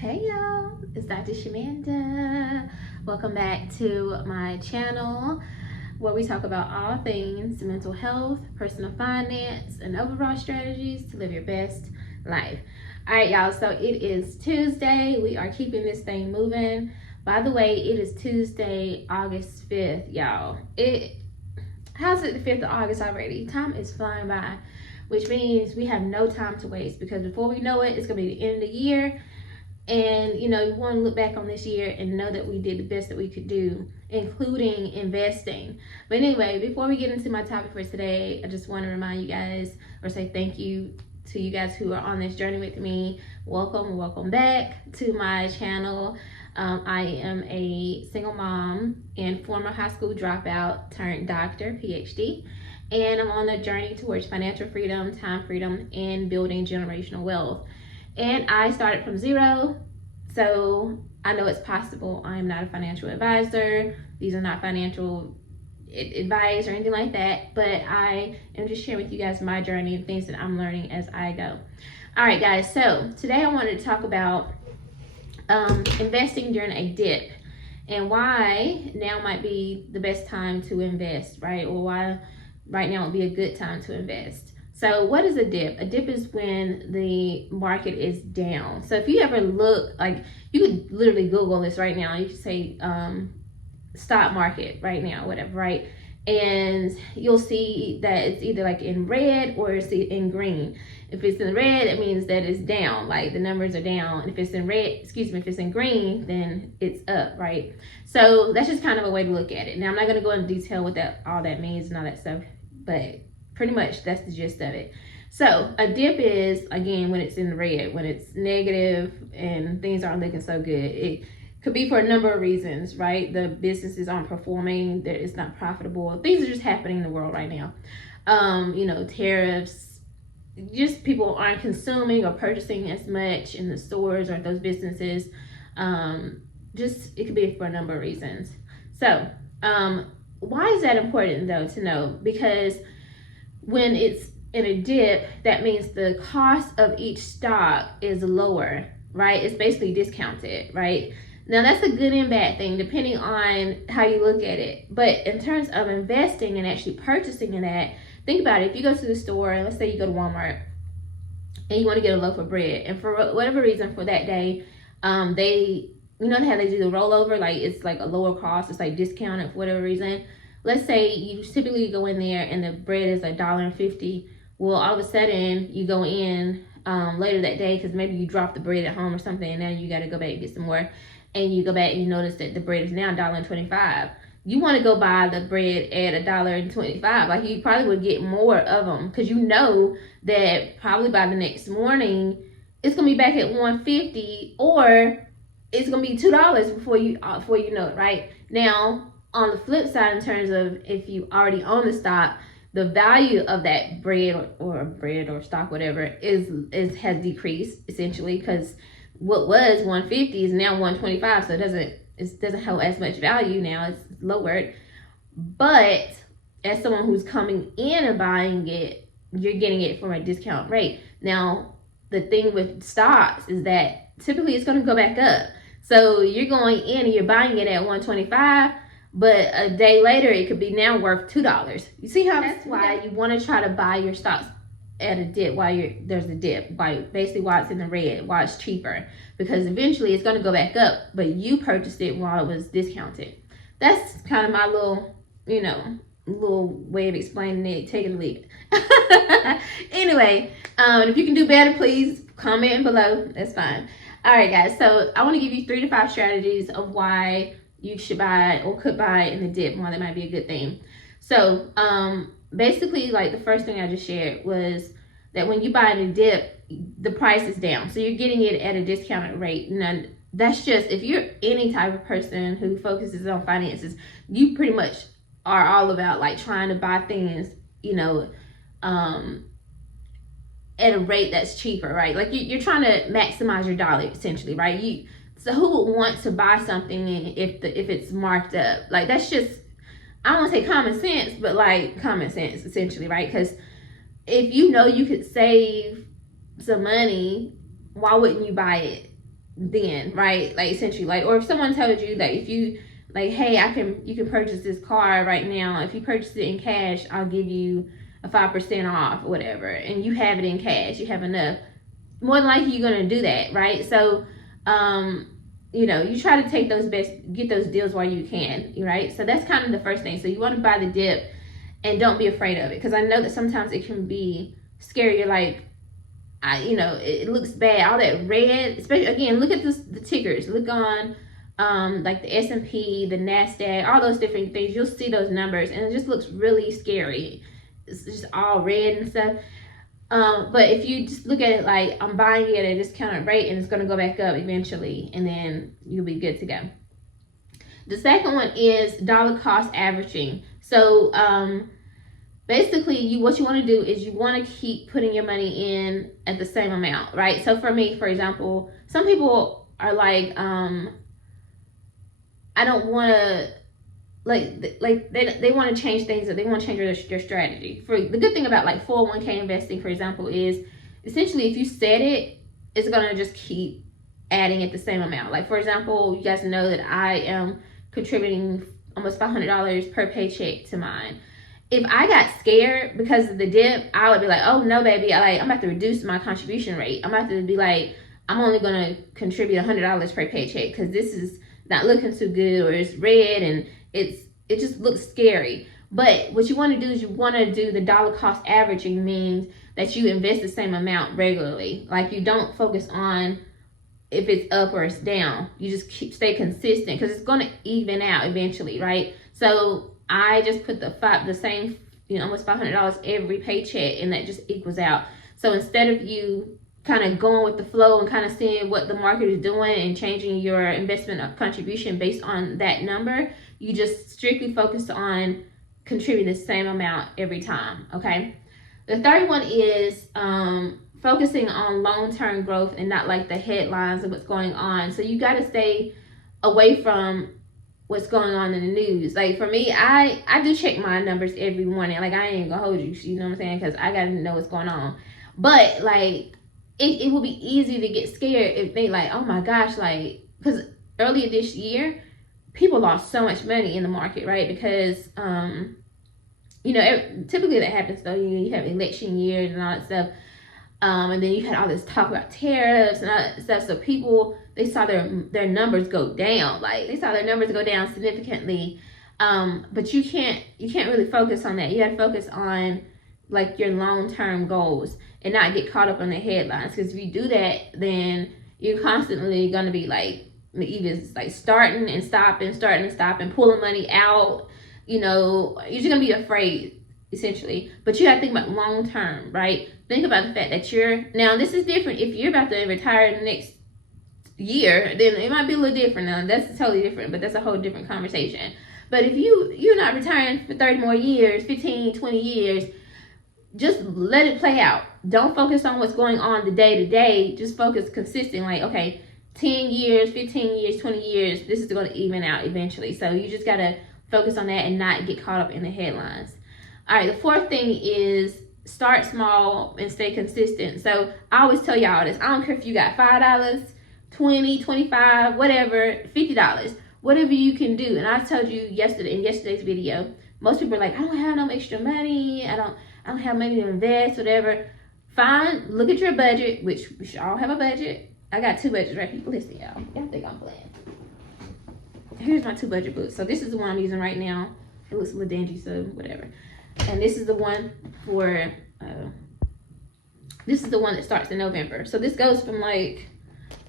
Hey y'all, it's Dr. Shamanda. Welcome back to my channel where we talk about all things mental health, personal finance, and overall strategies to live your best life. All right, y'all, so it is Tuesday. We are keeping this thing moving. By the way, it is Tuesday, August 5th, y'all. How's it the 5th of August already? Time is flying by, which means we have no time to waste because before we know it, it's going to be the end of the year. And you want to look back on this year and know that we did the best that we could do, including investing. But anyway, before we get into my topic for today, I just want to remind you guys or say thank you to you guys who are on this journey with me. Welcome back to my channel. I am a single mom and former high school dropout turned doctor, PhD. And I'm on a journey towards financial freedom, time freedom, and building generational wealth. And I started from zero, so I know it's possible. I am not a financial advisor. These are not financial advice or anything like that, but I am just sharing with you guys my journey and things that I'm learning as I go. All right, guys, so today I wanted to talk about investing during a dip and why now might be the best time to invest, right? Or why right now would be a good time to invest. So what is a dip? A dip is when the market is down. So if you ever look, like you could literally Google this right now. You could say stock market right now, whatever, right? And you'll see that it's either like in red or it's in green. If it's in red, it means that it's down, like the numbers are down. If it's in if it's in green, then it's up, right? So that's just kind of a way to look at it. Now I'm not gonna go into detail what all that means and all that stuff, but pretty much that's the gist of it. So a dip is, again, when it's in the red, when it's negative and things aren't looking so good. It could be for a number of reasons, right? The businesses aren't performing, it's not profitable. Things are just happening in the world right now. Tariffs, just people aren't consuming or purchasing as much in the stores or at those businesses. It could be for a number of reasons. So why is that important though to know? Because when it's in a dip, that means the cost of each stock is lower, right? It's basically discounted, right? Now that's a good and bad thing depending on how you look at it. But in terms of investing and actually purchasing in that, think about it. If you go to the store, and let's say you go to Walmart and you want to get a loaf of bread, and for whatever reason for that day, they, how they do the rollover, like it's like a lower cost, it's like discounted for whatever reason. Let's say you typically go in there and the bread is $1.50. Well, all of a sudden you go in later that day because maybe you dropped the bread at home or something, and now you got to go back and get some more. And you go back and you notice that the bread is now $1.25. You want to go buy the bread at $1.25. Like you probably would get more of them because you know that probably by the next morning it's gonna be back at $1.50 or it's gonna be $2 before you know it, right? Now, on the flip side, in terms of if you already own the stock, the value of that bread or stock, whatever, has decreased essentially because what was $1.50 is now $1.25, so it doesn't hold as much value now. It's lowered. But as someone who's coming in and buying it, you're getting it from a discount rate. Now, the thing with stocks is that typically it's going to go back up. So you're going in and you're buying it at $1.25. But a day later, it could be now worth $2. You see how that's why you want to try to buy your stocks at a dip there's a dip, basically while it's in the red, while it's cheaper, because eventually it's going to go back up, but you purchased it while it was discounted. That's kind of my little way of explaining it. Take it or leave it. Anyway, if you can do better, please comment below. That's fine. All right, guys. So I want to give you 3 to 5 strategies of why you should buy or could buy in the dip, why that might be a good thing. So basically, like the first thing I just shared was that when you buy in a dip, the price is down, so you're getting it at a discounted rate. Now that's just, if you're any type of person who focuses on finances, you pretty much are all about like trying to buy things at a rate that's cheaper, right? Like you're trying to maximize your dollar essentially, right? So who would want to buy something if it's marked up? Like that's just, I don't want to say common sense, but like common sense essentially, right? Because if you know you could save some money, why wouldn't you buy it then, right? Like essentially, like, or if someone told you that if you like, hey, you can purchase this car right now. If you purchase it in cash, I'll give you a 5% off or whatever, and you have it in cash, you have enough, more than likely you're gonna do that, right? So you try to get those deals while you can, right? So that's kind of the first thing. So you want to buy the dip and don't be afraid of it, because I know that sometimes it can be scary. You're like, it looks bad, all that red, especially, again, look at the tickers, look on like the S&P, the NASDAQ, all those different things. You'll see those numbers and it just looks really scary. It's just all red and stuff. But if you just look at it like, I'm buying it at a discounted rate and it's going to go back up eventually, and then you'll be good to go. The second one is dollar cost averaging. So basically, what you want to do is you want to keep putting your money in at the same amount, right? So for me, for example, some people are like, I don't want to, they want to change things, or they want to change their strategy. For the good thing about like 401k investing, for example, is essentially if you set it, it's going to just keep adding at the same amount. Like, for example, you guys know that I am contributing almost $500 per paycheck to mine. If I got scared because of the dip, I would be like, oh no, baby, I'm about to reduce my contribution rate. I'm about to be like, I'm only going to contribute $100 per paycheck because this is not looking too good, or it's red and it just looks scary. But what you want to do is you want to do the dollar cost averaging, means that you invest the same amount regularly. Like, you don't focus on if it's up or it's down. You just stay consistent, because it's going to even out eventually, right? So I just put the same, almost $500 every paycheck, and that just equals out. So instead of you kind of going with the flow and kind of seeing what the market is doing and changing your investment contribution based on that number, you just strictly focus on contributing the same amount every time, okay? The third one is focusing on long-term growth and not like the headlines of what's going on. So you got to stay away from what's going on in the news. Like, for me, I do check my numbers every morning. Like, I ain't gonna hold you know what I'm saying? Because I got to know what's going on. But, like, it will be easy to get scared if they like, oh my gosh, like, because earlier this year, people lost so much money in the market, right? Because, typically that happens though. You have election years and all that stuff. And then you had all this talk about tariffs and all that stuff. So people, they saw their numbers go down. Like, they saw their numbers go down significantly. But you can't really focus on that. You got to focus on like your long-term goals and not get caught up on the headlines. Because if you do that, then you're constantly going to be like, even like starting and stopping, pulling money out. You're just going to be afraid, essentially. But you got to think about long-term, right? Think about the fact that now this is different. If you're about to retire in the next year, then it might be a little different. Now that's totally different, but that's a whole different conversation. But if you're not retiring for 30 more years, 15, 20 years, just let it play out. Don't focus on what's going on the day to day. Just focus consistent. Like, okay, 10 years, 15 years, 20 years, this is going to even out eventually. So you just got to focus on that and not get caught up in the headlines. All right, the fourth thing is start small and stay consistent. So I always tell y'all this. I don't care if you got $5, $20, $25, whatever, $50, whatever you can do. And I told you in yesterday's video, most people are like, I don't have no extra money. I don't have money to invest, whatever. Fine, look at your budget, which we should all have a budget. I got 2 budgets right here. Listen, y'all. Y'all think I'm playing. Here's my 2 budget books. So this is the one I'm using right now. It looks a little dingy, so whatever. And this is the one for, this is the one that starts in November. So this goes from like,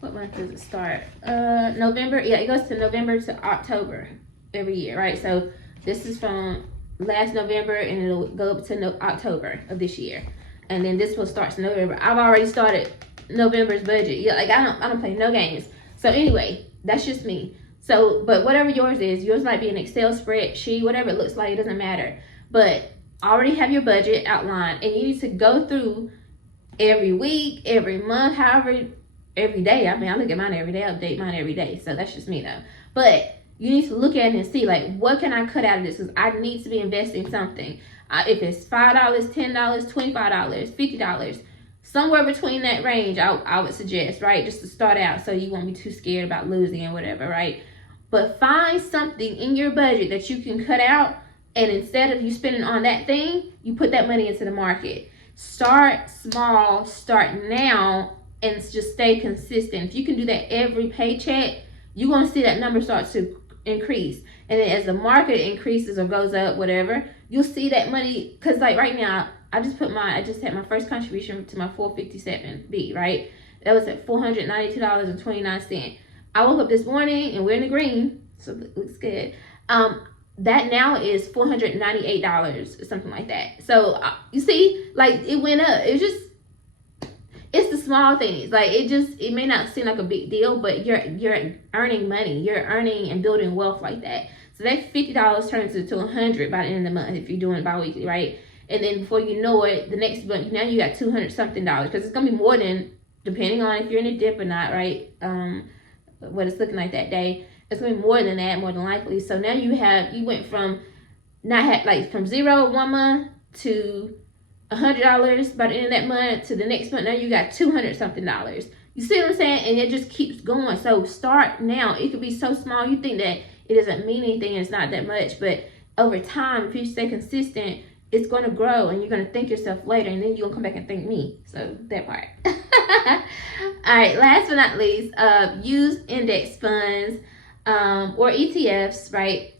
what month does it start? November. Yeah, it goes to November to October every year, right? So this is from last November, and it'll go up to October of this year. And then this one starts in November. I've already started November's budget. Yeah, like I don't play no games. So anyway, that's just me. So, but whatever yours is, yours might be an Excel spreadsheet, whatever it looks like, it doesn't matter. But already have your budget outlined, and you need to go through every week, every month, however, every day. I mean, I look at mine every day, I update mine every day. So that's just me though. But you need to look at it and see, like, what can I cut out of this? Because I need to be investing something. If it's $5, $10, $25, $50, somewhere between that range, I would suggest, right? Just to start out, so you won't be too scared about losing and whatever, right? But find something in your budget that you can cut out, and instead of you spending on that thing, you put that money into the market. Start small, start now, and just stay consistent. If you can do that every paycheck, you're going to see that number start to increase. And then as the market increases or goes up, whatever, you'll see that money. Because like right now, I just had my first contribution to my 457B, right? That was at $492.29. I woke up this morning and we're in the green, so it looks good. That now is $498 or something like that. So you see, like, it went up. It's the small things. Like, it may not seem like a big deal, but you're earning money. You're earning and building wealth like that. So that $50 turns into $100 by the end of the month if you're doing it bi-weekly, right? And then before you know it, the next month, now you got $200 something, because it's gonna be more than, depending on if you're in a dip or not, right? What it's looking like that day, it's gonna be more than that, more than likely. So now you went from from zero 1 month to $100 by the end of that month to the next month. Now you got $200 something. You see what I'm saying? And it just keeps going. So start now. It could be so small. You think that it doesn't mean anything, it's not that much, but over time, if you stay consistent, it's going to grow, and you're going to thank yourself later, and then you'll come back and thank me. So that part. All right, last but not least, use index funds or ETFs, right,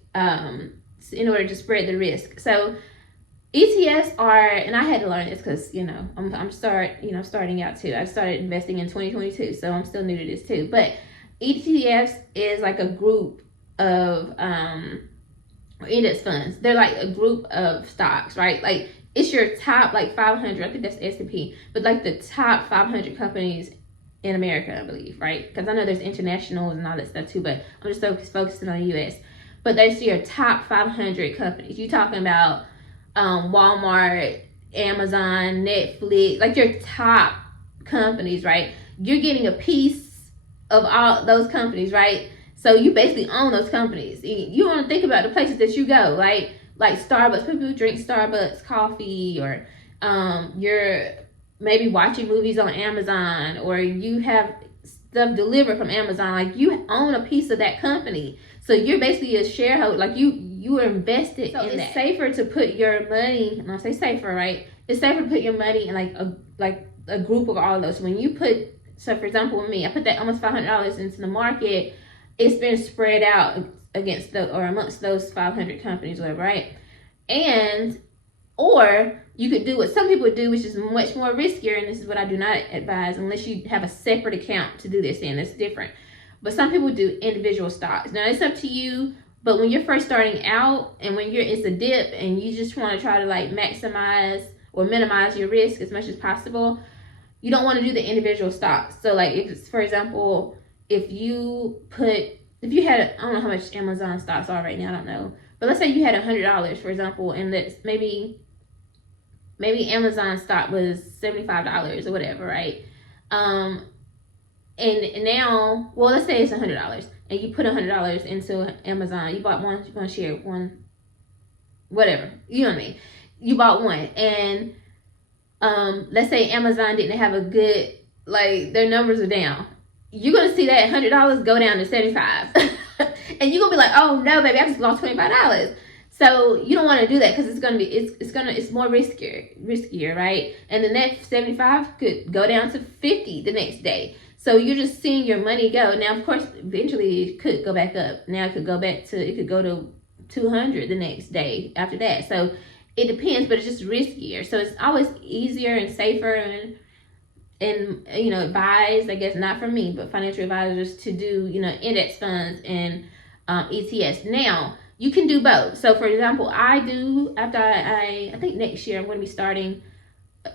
in order to spread the risk. So ETFs are, and I had to learn this because, I'm starting out too. I started investing in 2022, so I'm still new to this too. But ETFs is like a group of index funds. They're like a group of stocks, right? Like, it's your top 500. I think that's S&P, but like the top 500 companies in America, I believe, right? Because I know there's internationals and all that stuff too, but I'm just focusing on the US. But that's your top 500 companies. You're talking about Walmart, Amazon, Netflix, like your top companies, right? You're getting a piece of all those companies, right? So you basically own those companies. You want to think about the places that you go, right? Like Starbucks. People who drink Starbucks coffee, or you're maybe watching movies on Amazon, or you have stuff delivered from Amazon. Like, you own a piece of that company. So you're basically a shareholder. Like, you are invested in that. It's safer to put your money, and I say safer, right? It's safer to put your money in like a group of all of those. When you so for example, with me, I put that almost $500 into the market. It's been spread out amongst those 500 companies, whatever, right? Or you could do what some people do, which is much more riskier, and this is what I do not advise unless you have a separate account to do this in. It's different. But some people do individual stocks. Now, it's up to you, but when you're first starting out and when it's a dip and you just want to try to maximize or minimize your risk as much as possible, you don't want to do the individual stocks. So if it's, for example, if you had, I don't know how much Amazon stocks are right now, I don't know. But let's say you had $100, for example, and that's maybe Amazon stock was $75 or whatever, right? And now, well, let's say it's $100, and you put $100 into Amazon. You bought one share, whatever. You know what I mean? You bought one, and let's say Amazon didn't have a good, their numbers are down. You're gonna see that $100 go down to $75, and you're gonna be like, "Oh no, baby, I just lost $25." So you don't want to do that, because it's more riskier, right? And then that 75 could go down to 50 the next day. So you're just seeing your money go. Now, of course, eventually it could go back up. Now it could go to 200 the next day after that. So it depends, but it's just riskier. So it's always easier and safer and advised, I guess, not for me, but financial advisors, to do, index funds and ETFs. Now, you can do both. So, for example, I think next year I'm going to be starting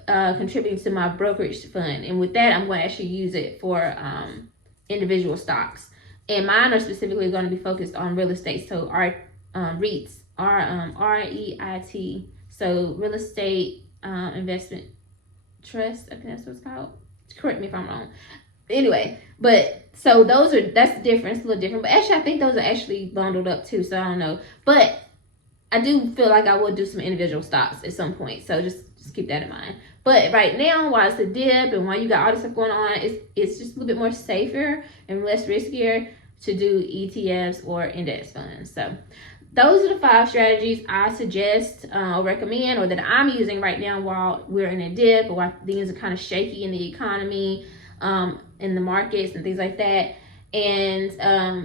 contributing to my brokerage fund, and with that, I'm going to actually use it for individual stocks. And mine are specifically going to be focused on real estate. So, our REITs, REIT, so real estate investment trust, I think that's what it's called. Correct me if I'm wrong. Anyway, but so that's the difference, a little different. But actually, I think those are actually bundled up too, so I don't know. But I do feel like I will do some individual stocks at some point, so just keep that in mind. But right now, while it's a dip and while you got all this stuff going on, it's just a little bit more safer and less riskier to do ETFs or index funds. So those are the 5 strategies I suggest or recommend, or that I'm using right now while we're in a dip, or while things are kind of shaky in the economy, in the markets and things like that. And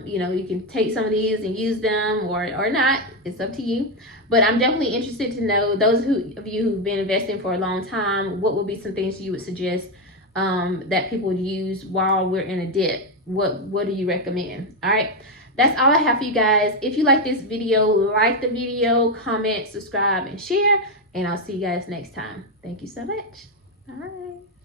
you can take some of these and use them or not. It's up to you. But I'm definitely interested to know, those of you who've been investing for a long time, what would be some things you would suggest that people would use while we're in a dip? What do you recommend? All right, that's all I have for you guys. If you like this video, like the video, comment, subscribe, and share, and I'll see you guys next time. Thank you so much. All right.